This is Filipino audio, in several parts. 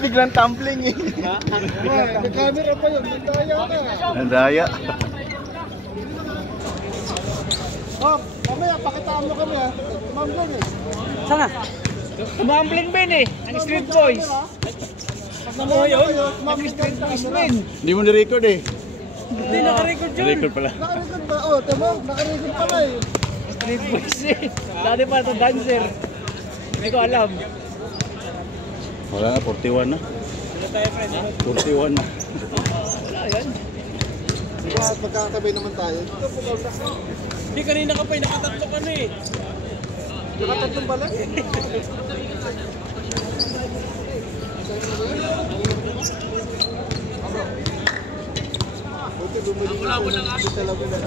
Biglang tumbling eh. Nag-camera pa yun, nandaya ka. Nandaya. Oh, mamaya, pakitaan mo kami ha. Tumambling eh. Sana? Tumambling Ben eh. Ang Street Boys. Pag namuha kayo, tumambling ka camera. Hindi mo na-record eh. Hindi naka-record yun. Na-record pala. Nakarecord ba? Oh, tama, nakarecord pala eh. Street Boys eh. Dati pa ito dancer. Hindi ko alam. Wala na, 41 na. Ano tayo friend? 41 na. Wala yan. Diba, magkakasabay naman tayo. Hindi kanina ka pa eh. Nakatatlo ka na eh. Nakatatlong pala. Buti bumili ko ng talaga na.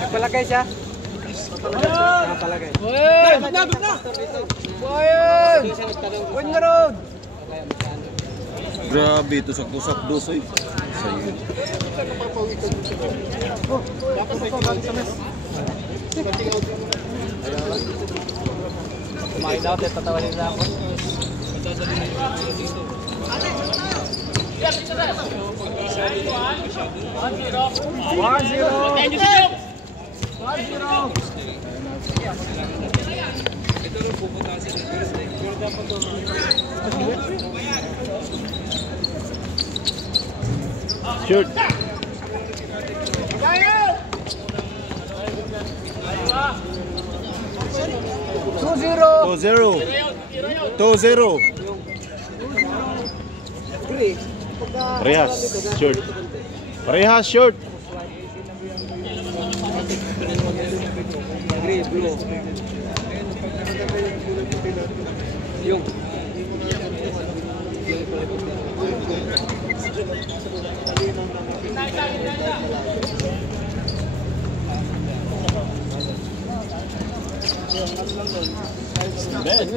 Nagpalagay siya. Napalagay. Uy! Good na! Good na! Boyan! Win the road! Grabe, tusak-tusak dos eh. Sa'yo. Dapat may kumain sa mes. Kumain daw, tatawanin na ako. One zero. Shoot. 2-0. 2-0. Parehas. Short. Parehas short. Yung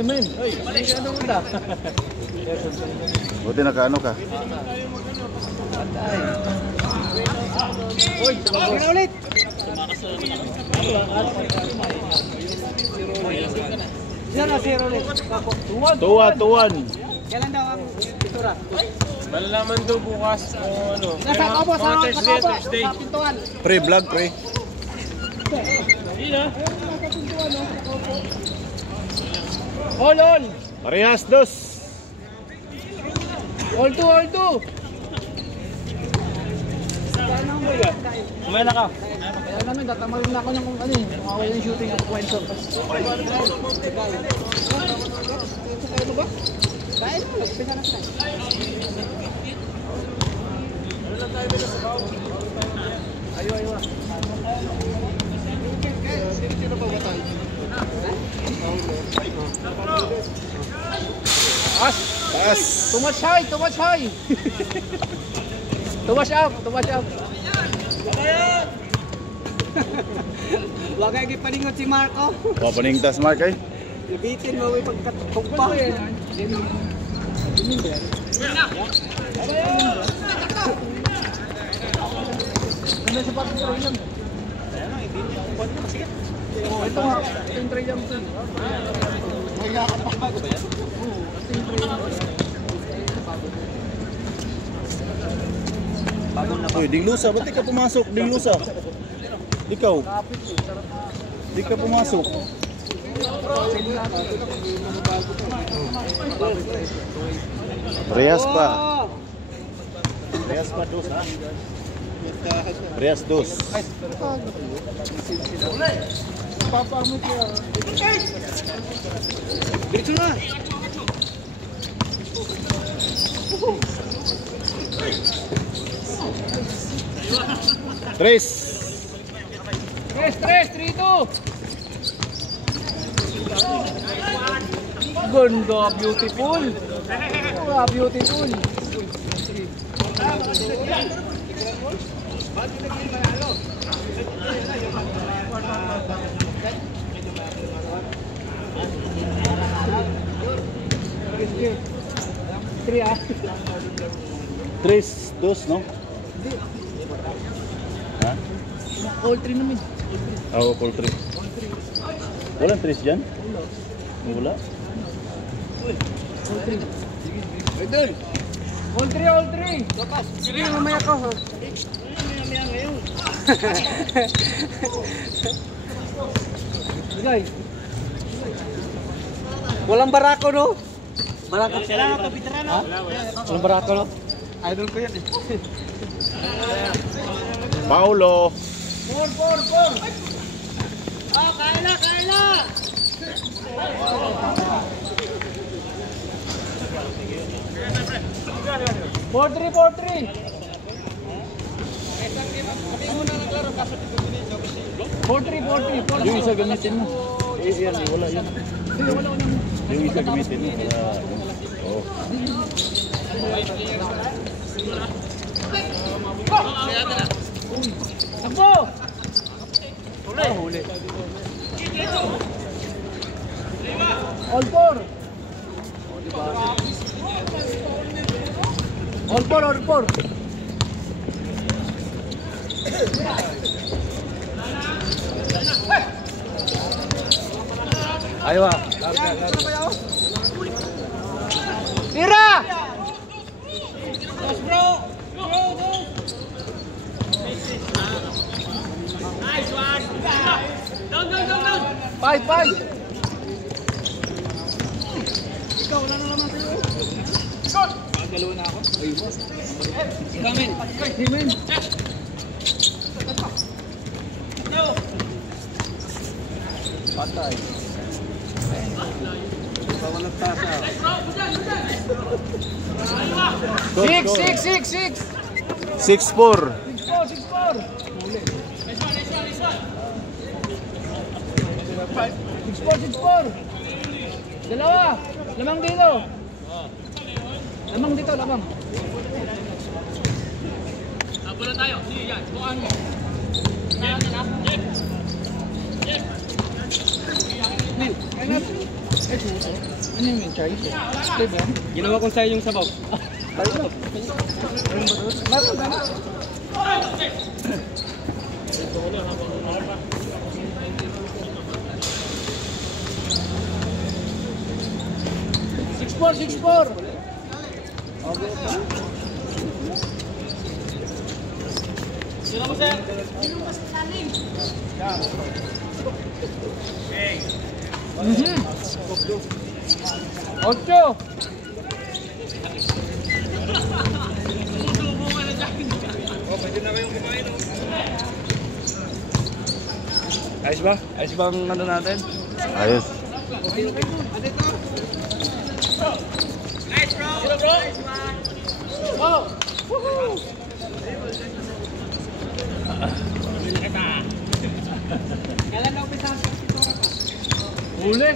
Ben. Oy, ano mo na? Buti nakaano ka. Oy, tumawag na ulit. 0-0 ulit. 2-1. Kailan daw ang itura? Malalaman daw bukas kung ano. Nasa ako sa Thursday. pintuan. Pre, vlog pre. Hindi na. All. Parehas dos. All two. Kumain na ka. Kaya namin, tatamarin na ako ng kung ano eh. Kumawala yung shooting at kwento. Kaya mo ba? Kaya mo, nagpisa na sila. Ano lang tayo bila sa baw? Ayaw. Sino ba tayo? Pass. Too much high. Too much up. Wagay kay paningot si Marco. Papaningtas Mark eh. Labitin mo may pagkatugpa. Ano sa pati tray lang? Ito nga, ito yung tray lang ito. May kakapag ba yan? Oo, ito yung tray lang. Uy, Dinglusa, ba't di ka pumasok? Dinglusa. Ikaw. Di ka pumasok. Parehas pa. Parehas pa dos ha. Parehas dos. Papa mo kaya. Dito na. Tres. 3-2. Ganda, beautiful. Beautiful. 3 ah. 3, 2, no? Ha? All 3 naman. Oo, call 3. Walang 3 dyan? Wala. All 3. Sige, mamaya ka. Ha? Bigay. Walang barako, no? Barako. Kailangan ka veterano. Ha? Walang barako no? Idol ko yan eh. Paulo. 4. Oh, kaila! 4-3. 4-3. Yung isa gamitin mo. Yan, wala yan. Yung isa gamitin mo para... Oh. Takbo! Huli. All 4. All 4. Ayaw ah. Tira! Five. Himen. Patay. Bawalang tasa. 6. 6-4. 6-4. Dalawa. Lamang dito. Lamang. Wala tayo. Sige, yan. Bukan mo. Ano yung choice? Ginawa kong sa'yo yung sabaw. Six four. Sino mo, sir? Ocho. Ayos ba ang ano natin? Ayos. Oh. Huli.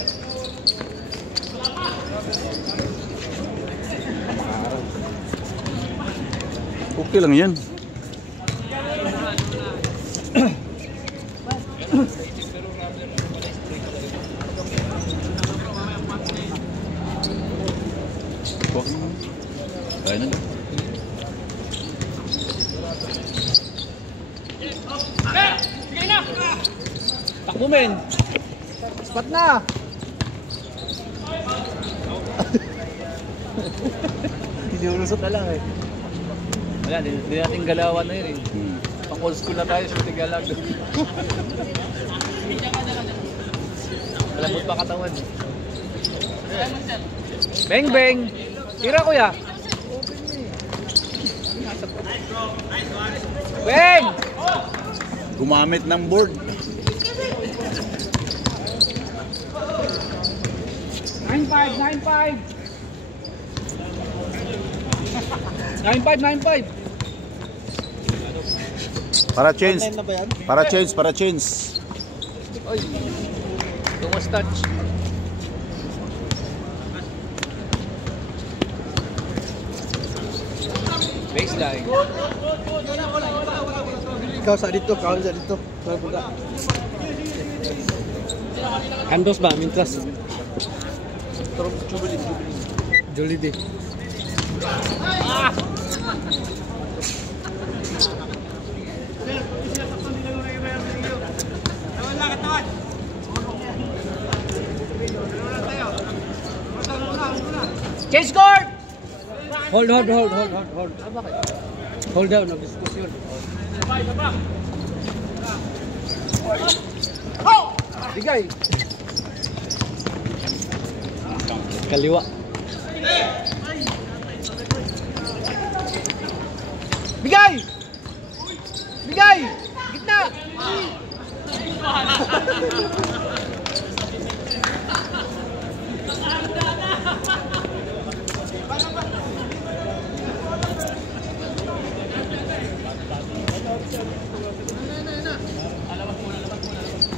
Okay lang yan. Kaya na. Takbo men. Spat na. Dinulusot na lang eh. Wala, di natin galawan na yun eh. Pang old school na tayo, shooting galag. Malambot pa katawan. Beng! Tira kuya! Beng! Gumamit ng board. 9-5. 9-5. Para change. Para change. Oy. Tumas touch. Baseline. Ikaw sa dito. Kandos ba? Mintras. Jollibee. Change court! Hold. Hold down ang diskusyon. Bigay. Kaliwa. Bigay! Bigay! Gitna!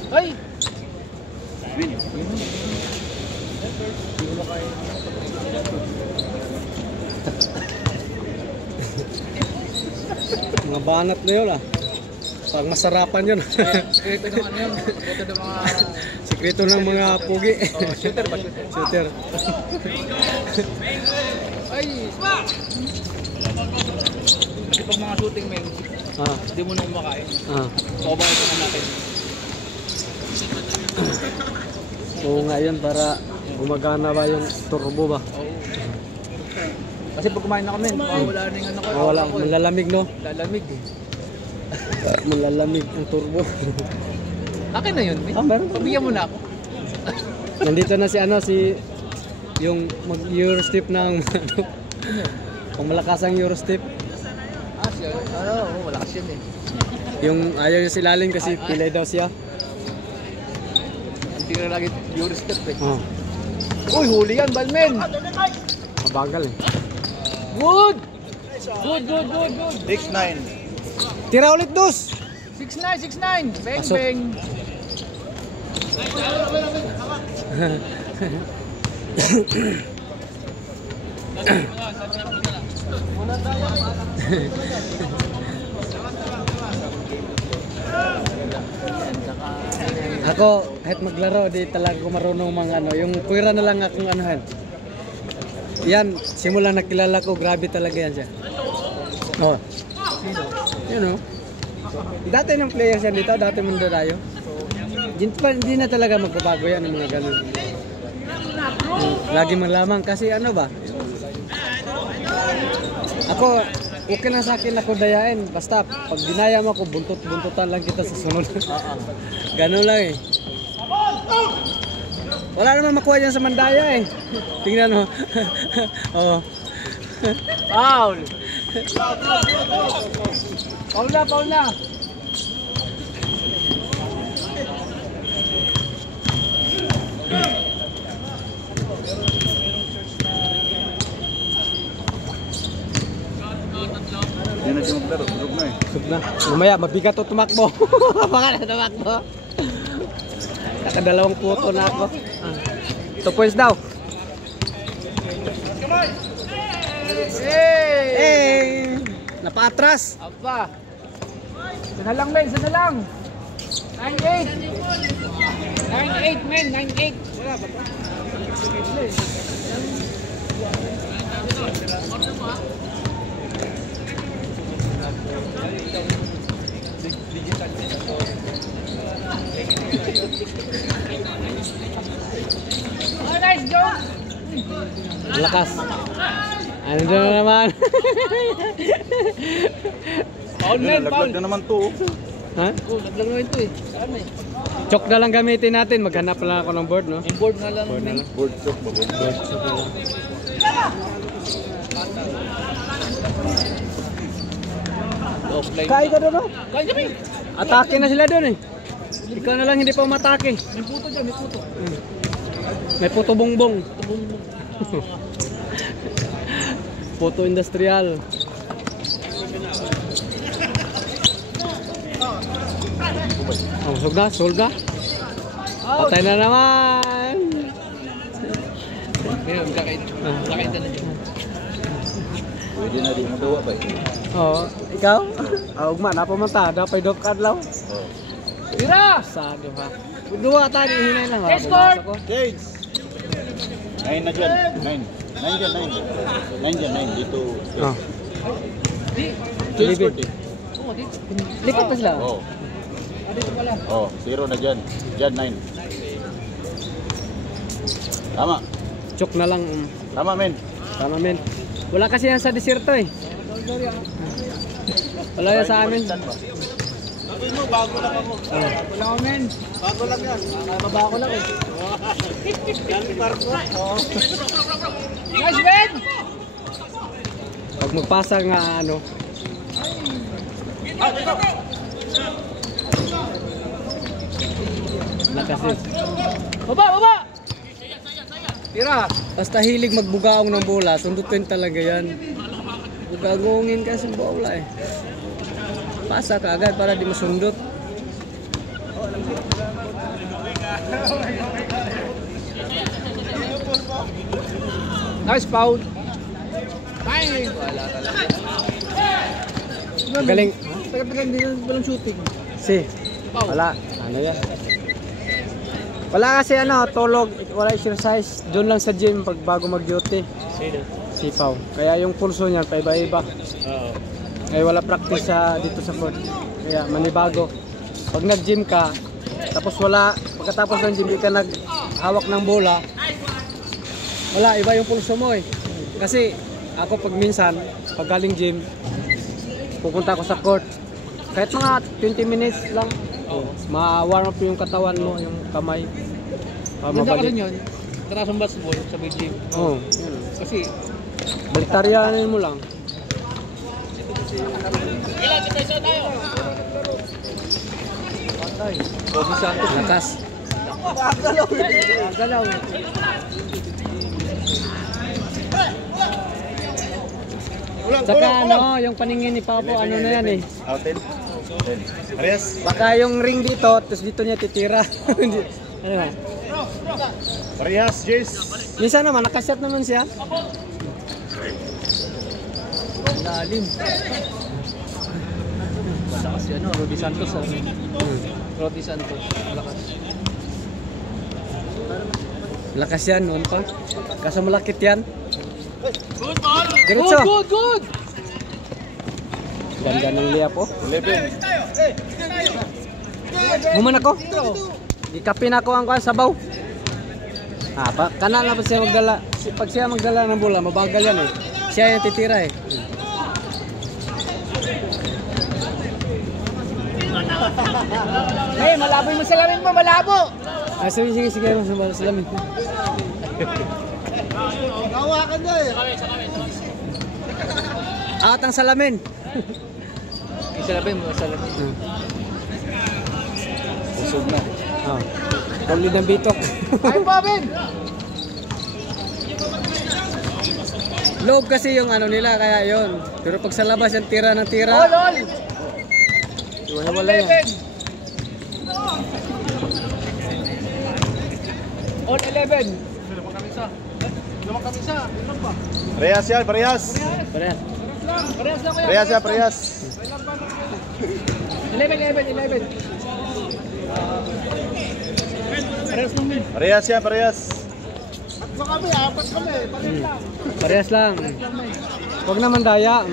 Ay! Mga banat na yun ah. Pag masarapan yun. Sekreto ng ano yun? Sekreto ng mga... Sekreto ng mga pugi. Shooter ba? Shooter? Shooter. Ay! Kasi pag mga shooting men, Ah, hindi mo na kumakain. ah. Pakubahin ko na natin. Oo nga yun para gumagana ba yung turbo ba? Oo. Kasi pag kumain na kami, wala na yung ano ko. Wala, malalamig no? Lalamig eh. Malalamig ang turbo. Akin na yun, Ah, meron. pabigyan mo na ako. Nandito na si ano, si yung mag-Eurostep ng pang malakas ang Eurostep. Ah, siya. Oo, malakas yun eh. Yung ayaw yung silalim kasi pilay daw siya. Hindi na lagi Eurostep eh. Oh, Uy, huli yan, Balmen! mabagal eh. Good! Good. 6-9. Tira ulit dos! 6-9! Bang, Pasok. bang! Ako, kahit maglaro, di talaga ko marunong mga ano. Yung puwira na lang akong anuhan. Yan, simula nakilala ko, grabe talaga yan siya. Oh. Yun oh. Dati ng player siya dito, dati mundo tayo. Hindi na talaga magbabago yan ng mga ganun. Lagi man lamang kasi ano ba? Ako, okay lang sa akin ako dayain. Basta pag dinaya mo ako, buntot-buntotan lang kita sa sunod. Ganun lang eh. Wala naman makuha yan sa mandaya eh. Tingnan mo. Oh. Foul! Foul na! Hindi na siya maglaro. Durog na eh. Sub na. Mamaya, mabigat to tumakbo. Baka na tumakbo. Nakadalawang puto na ako. 2 points daw. Hey! Eh! Napatras. Aba! Sana lang, men! Sana lang! 9-8! 9-8, men! 9-8! Oh, nice job! Lakas. Ano doon na naman? Foul, men! Foul! Laglag na naman to. Oh. Ha? Oh, naglang na ito eh. Saan eh? Chok na lang gamitin natin. Maghanap lang ako ng board, no? Inboard na lang. Board na lang. Board chok ba? Offline. Kaya ka doon, no? Kain kami! Atake na sila doon eh. Ikaw na lang hindi pa umatake. May puto dyan, may puto. May puto bongbong. Puto industrial. Oh, busog na, sold na. Patay na naman. Ngayon, kakain ka na dyan. Pwede na rin magawa ba eh. Oh, ikaw? Ugma na pumunta, dapat dok kadlaw. Oh. Tira! Sado pa. Dua tadi hinay lang. Yes, Lord! Pumasok ko. Shades! 9 na dyan. 9. 9 dito. Oh. Change court eh. Lipat pa sila. Oh. Dito pala. Oh, 0 na dyan. Dyan 9. Tama. Chok na lang. Tama, men. Tama, men. Wala kasi yan sa desierto eh. Wala yan sa amin. Wala ko, men. Bago lang yan. Bago lang eh. Galing Marco. Oo. Nice, men! Pag magpasa nga ano. Na kasi. Baba! Tira! Basta hilig magbugaong ng bola, sundutin talaga yan. Bugagongin kasi bola eh. Pasa ka agad para di masundot. Nice foul. Ay, wala talaga. Galing. Taga-taga hindi na walang shooting. Si. Wala. Ano yan? Wala kasi ano, tulog, wala exercise. Doon lang sa gym pag bago mag-duty. Si Pao. Kaya yung pulso niyan paiba-iba. Oo. Kaya wala practice sa dito sa court. Kaya manibago. Pag nag-gym ka, tapos wala, pagkatapos ng gym, di ka naghawak ng bola, wala, iba yung pulso mo eh. Kasi ako pag minsan, pag galing gym, pupunta ako sa court. Kahit mga 20 minutes lang, ma-warm up yung katawan mo, yung kamay. Ganda kasi yun. Karasong basketball sa big gym. Oo. Kasi, Baliktaryanin mo lang. Ilan, isa tayo. Bobby Santos. Lakas. Galaw. Saka ano, yung paningin ni Papo, ano na yan eh. Outin. Arias. Baka yung ring dito, tapos dito niya titira. Ano ba? Arias, Jace. Minsan naman, nakaset naman siya. Lalim. Malakas yan, no? Rudy Santos. Rudy Santos. Malakas. Lakas yan, noon pa. Kaso malakit yan. Good ball. Diretso. Good! Ganda ng layup oh. 11. Human ako. Ikapin ako ang kuwan sabaw. Kana na pa siya magdala. Pag siya magdala ng bola, mabagal yan eh. Siya yung titira eh. Hey, malabo yung salamin mo, malabo! Sige, salamin. Hawakan na eh. Out ang salamin. Yung salamin mo, salamin. Usog na. Oh. Solid ng bitok. Ay, Bobin! Loob kasi yung ano nila, kaya yon. Pero pag sa labas yung tira ng tira. Oh, lol! Wala yan. On 11. Parehas yan, parehas. Parehas. Parehas lang kuya. Parehas yan, parehas. 11. Parehas lang din. Parehas yan, parehas. Apat kami. Parehas lang. Huwag naman daya.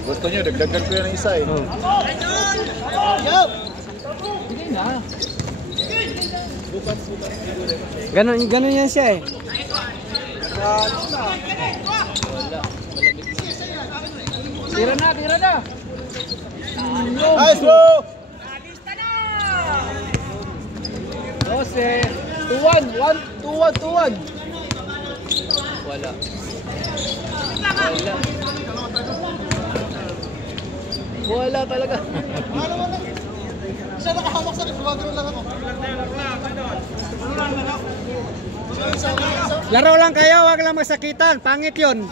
Gusto nyo, dagdagan ko yan ng isa eh. Oh. Hindi na. Ganun yan siya eh. Tira na. Nice bro! 12. 2-1. Wala. Wala talaga. Siya nakahamak sa nagbabago lang ako. Laro lang kayo, wag lang masakitan. Pangit yun.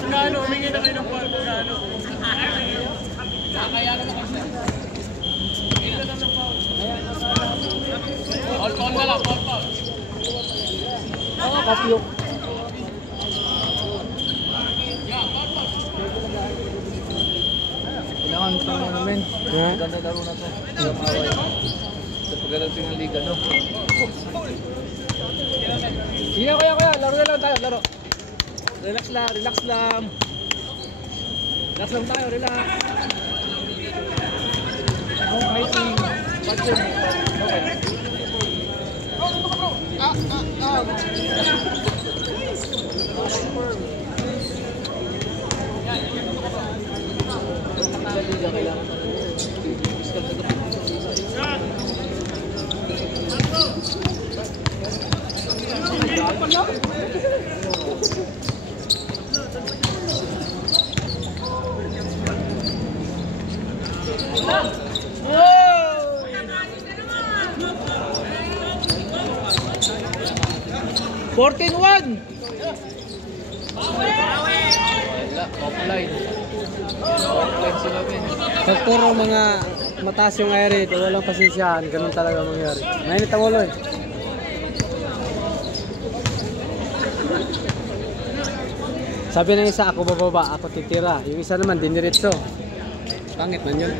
Pagkano, humingi na kayo ng ball. Pagkano? Kapyok. Kailangan ito naman. Ha? Ganda laro na to. Sa pagdating ng liga, no? Sige, kuya. Laro na lang tayo, laro. Relax lang. Relax lang tayo, relax. No fighting. Watching. Okay. Wala, offline. Offline sila, Ben. Pag puro mga mataas yung air rate, walang pasensyahan, ganun talaga mangyari. Mainit ang ulo eh. Sabi ng isa, ako bababa, ako titira. Yung isa naman, diniritso. Pangit man yun.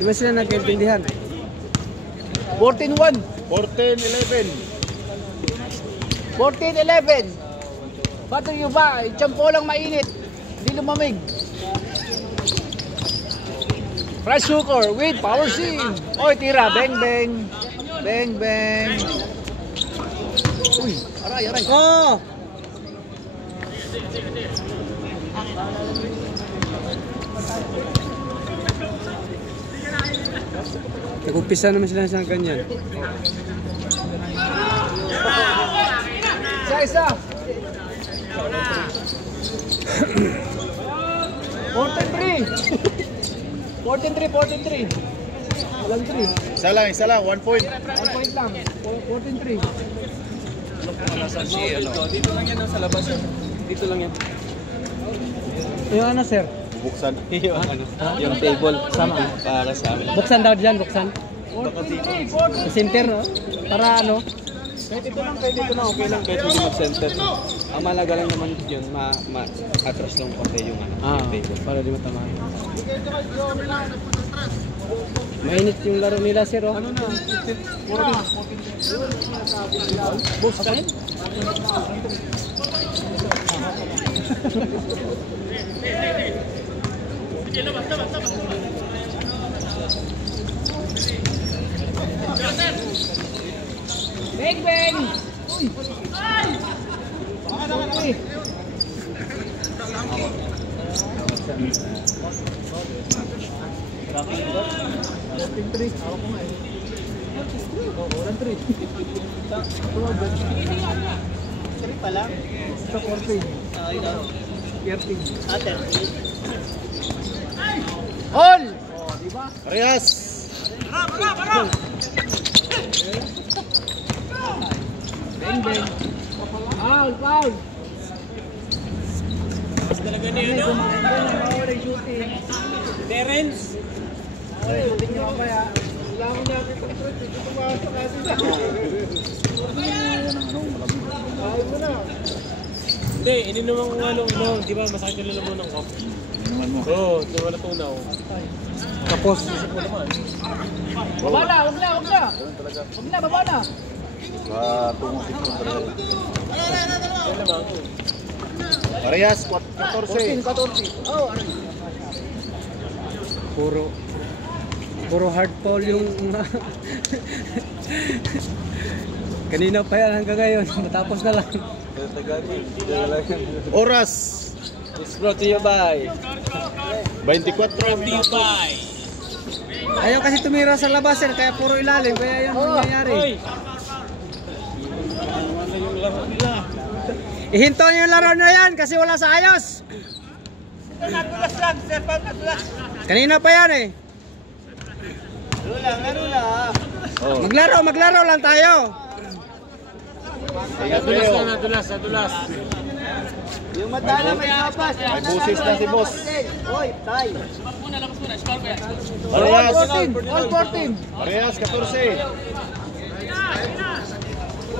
Di ba sila nagkaintindihan? 14-1. 14-11. 14-11. Pato nyo ba? Tiyampo lang mainit. Hindi lumamig. Rice cooker with power steam. Oy, tira. Bang, bang. Bang, bang. Uy, aray. Oh! Nag-umpisa naman sila sa ganyan. Isa. 14-3. Walang 3. Isa lang, 1 point. 1 point lang. 14-3. Dito lang yan sa labas. Dito lang yan. Yung ano, sir? Buksan. Yung table. Sama. Para sa amin. Buksan daw dyan, buksan. 14-3. Sa center, no? Para ano? Kahit ito lang, okay lang kahit hindi mag-center. Ang malaga lang naman yun, ma-atras lang konti yung yung table. Para di matamaan. Mainit yung laro nila, sir, oh. Ano na? Boss kain? Bang, bang! Uy! Uy! All! Parehas. Bang, bang! Foul! Mas talaga niya, no? Bawal ay shooting. Terence! Bawal ay shooting nyo kaya. Wala akong natin itong trip. Dito pumasok natin sa bawal mo na. Hindi, ininom ang di ba masakit yung lalamunan ko? Inuman mo. Oo, wala tunaw. Tapos, Baba na, huwag na. Baba na. Tungo si Kondre. Parehas, 14. 14. Oh, ano? puro hard foul yung kanina pa yan hanggang ngayon. Matapos na lang. Oras. It's brought to you by 24. Ayaw kasi tumira sa labas, sir. Kaya puro ilalim. Kaya yan ang nangyayari. Ihinto niyo yung laro nyo yan kasi wala sa ayos. Kanina pa yan eh. Maglaro lang tayo. Nadulas. Yung matala may kapas. May busis na si boss. Hoy, tay. Labas muna. Score ko yan. Parehas. All 14. Parehas, 14.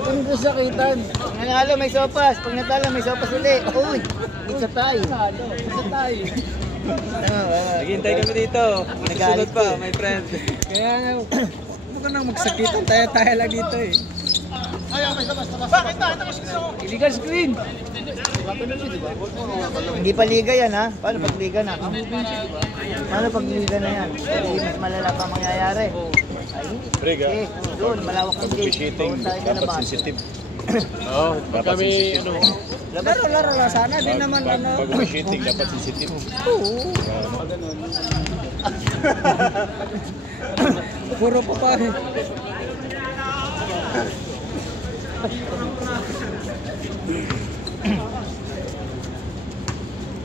Kung sakitan. Pag nanalo may sopas, pag natalo may sopas ulit. Uy, isa tayo. Isa tayo. Naghihintay kami dito. Nagsusunod pa, my friend. Kaya nga, huwag ka nang magsakitan. Tayo lang dito eh. Illegal screen. Hindi pa liga yan ha? Paano pag liga na? Paano pag liga na yan? Hindi mas malala pa mangyayari. Brega. Eh, doon, malawak yung gate. Officiating, Bawal tayo dapat nalaman. sensitive. Oo, pag kami, ano, Laro lang sana. Di naman ano. Pag officiating, dapat sensitive. Puro pa pa.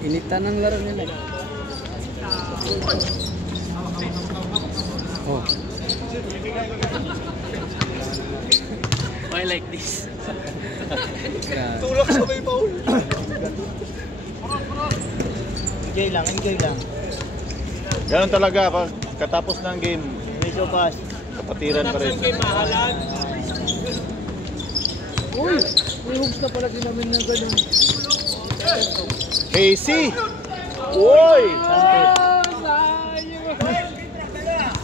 Initan ang laro nila. Oh. I like this. Tulak sa may paul. Enjoy lang, enjoy lang. Ganun talaga, pag katapos ng game, May sopas. kapatiran pa rin. Uy, may hoops na pala ginamin na gano'n. Casey! Uy!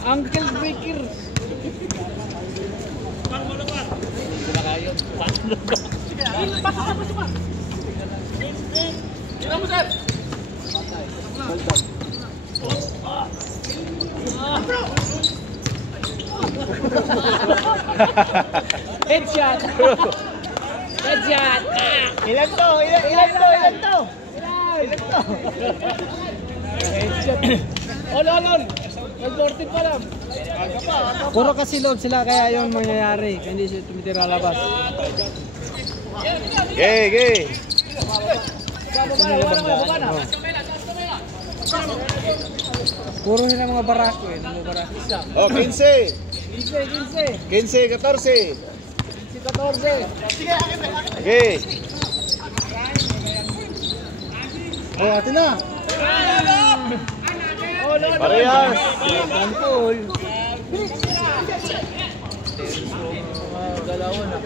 Uncle Baker. Headshot. Headshot. Ilan to? Ilan to? Headshot. Ol. Nag-14 pa lang. Puro kasi loob sila kaya yung mangyayari. Kaya hindi siya tumitira labas. Gay! Puro sila mga barako eh. Mga barako. Oh, 15! 15. 15, 14! 14. Okay! Oh, ate na. Parehas! Galawan na.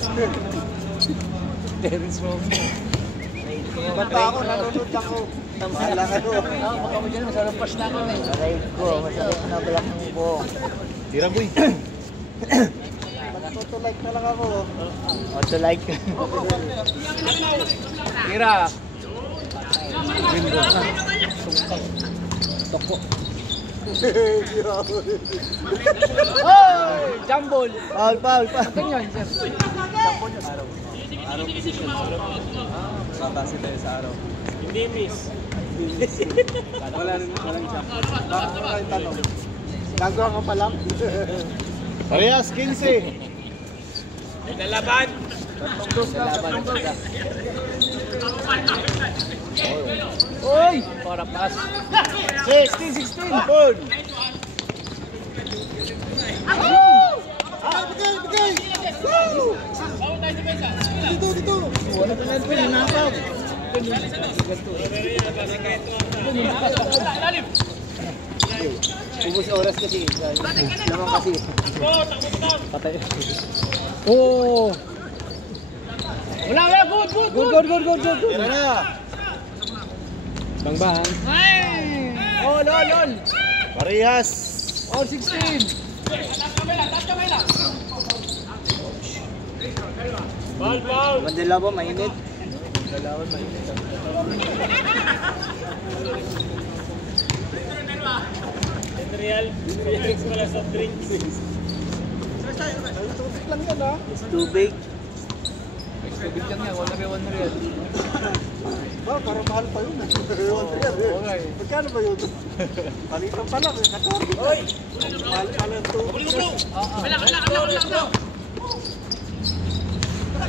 Terence Romo. Ba't pa ako? Nanonood ako. Tamahala ka doon. Baka mo dyan, masarap pas na kami. Aray ko, masakit na balak ng buhok. Tira boy! Auto-like na lang ako. Auto-like. Tira. Hoy! Jumble. Foul. Ganyan, sir. Matasi tayo sa araw. Hindi miss. Walang siya. Bakit tanong? Gagawa ka pa lang? Parehas, 15! Naglalaban. Oy! Para pass. 16. Good! Wala pa lang pinanakaw. Ubus oras kasi. Lamang kasi. Patay. Oh! Wala. Good. Good. Tira na! Bangbahan. Ol. Parehas! All 16. Ball. Mandala ba mainit? Real drinks pala, soft drinks. Tubig. Tubig lang yan, 1 real. Parang mahal pa yun. Magkano ba yun? Palitan pa lang. Mahal pa lang tubig.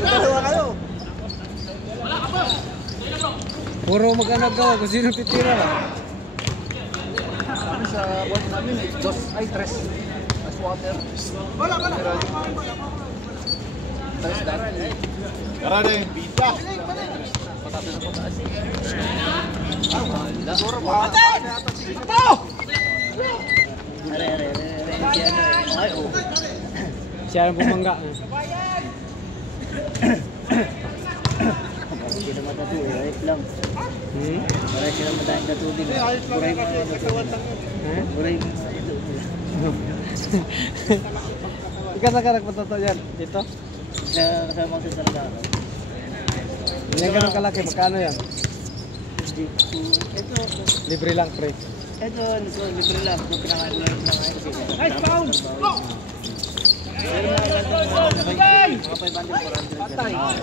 Dalawa kayo. Puro mag-anag gawa kung sino pitira ba? Kami sa buwan namin eh. 3 as water. Wala. Tara na yung pizza! Siya ang bumangga. Hindi naman tattoo, right lang. Hmm? Maray sila madaling tattoo din. Buray mo na tattoo. Buray mo na tattoo. Ikaw sa karak patato yan. Dito? Kasama ko sa talaga. Yan ganun kalaki. Magkano yan? Ito, Libre lang, pre. libre lang. Ito pinakain ko lang pinakain kasi. Nice pound! Pero mga 500, 400.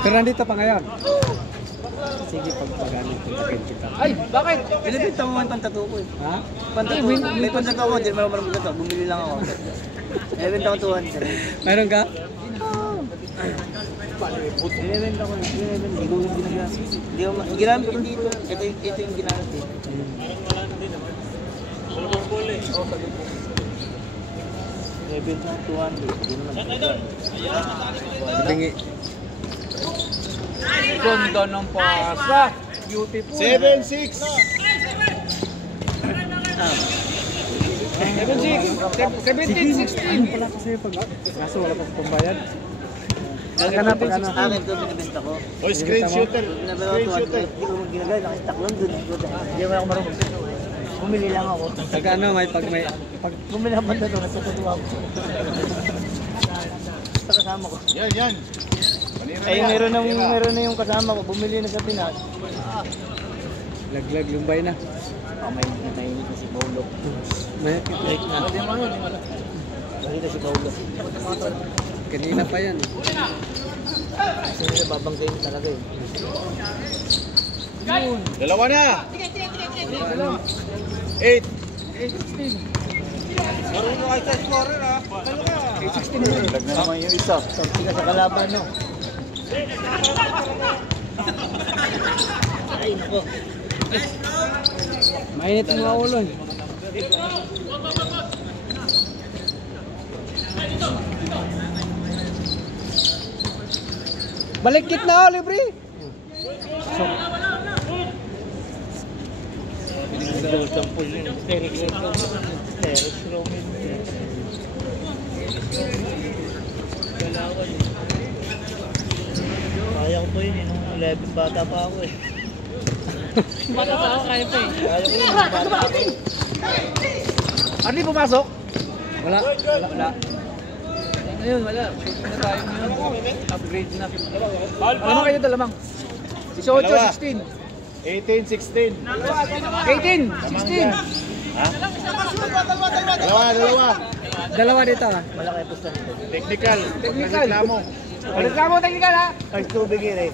Pero nandito pa ngayon. Sige, pagpagamit ko sa kita. Ay, bakit? Binibenta mo man pang-tattoo ko eh. Ha? Pang-tattoo. May pang-tattoo ko, hindi naman marunong mag-tattoo. Bumili lang ako. Binibenta ko 200. Mayroon ka? Binibenta ko. Hindi ko yung ginagamit. Ginamit ko dito. Ito yung ginamit eh. Binibenta ko 200. Hindi naman. Bingi. Ganda ng pasa. Beautiful. 7-6. 17-16. Wala kasi pag kaso wala pa pambayad. Saka na pag ano. Akin ito binibenta ko. O, screen shooter. Binibenta ko 200. Hindi ko mag-ginagay. Nakastack lang dun. Hindi mo ako marunong. Bumili lang ako. Saka ano, may pag Bumili lang banda to. Nagtatuwa ako. Sa kasama ko. Yan. Ay, meron na yung kasama ko. Bumili na sa Pinas. laglag lumbay na. May na si Paulo. May Break na. May na si Paulo. kanina pa yan. Kasi nila babanggayin talaga eh. Dalawa na. 8. Marunong kayo sa scorer ha. Ano ka? Lag na naman yung isa. Sabi ka sa kalaban no. Ay nako. Mainit ang mga ulo. Balikit na, libre. Kaya ko po yun eh. Nung 11 bata pa ako eh. Bata pa ako, kaya pa eh. Kaya ko yun. Nung bata ako. Ano yung pumasok? Wala. Wala. Ayun, wala. Na tayo ngayon. Upgrade na. Alamang kayo dalamang. 18, 16. 18-16. 18, 16. Dalawa. Dalawa dito ah. Malaki po sa nito. Technical. Technical. Reklamo technical ha. Ay, tubig yun eh.